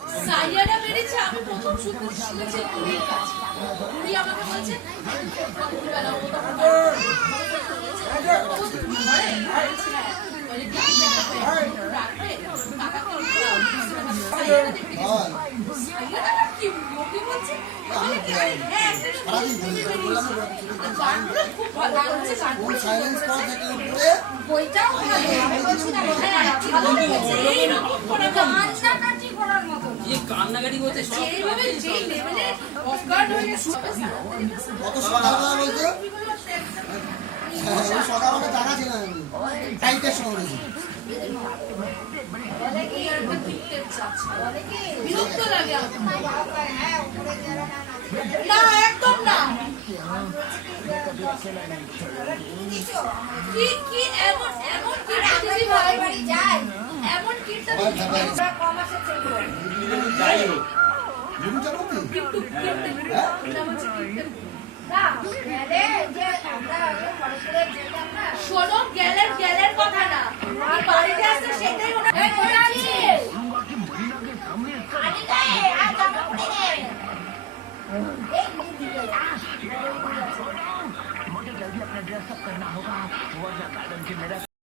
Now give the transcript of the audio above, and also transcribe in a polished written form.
সাইয়ারা বেরিয়েছে। আমি প্রথম শুনেছি পুরীর কাছে। পুরী আমাকে বলছে সকালবেলা ও তো কান্নাকাটি করছে সকালবেলা জানা ছিল টাইটের সময় বিরক্ত লাগে না, একদম না। কি এমন এমন যায় এমন কীর্তন শোনো, গেলের কথা না, বাড়িতে আসতে সেটাই मुझे जल्दी अपना ड्रेस अप करना होगा वरना मैडम जी मेरा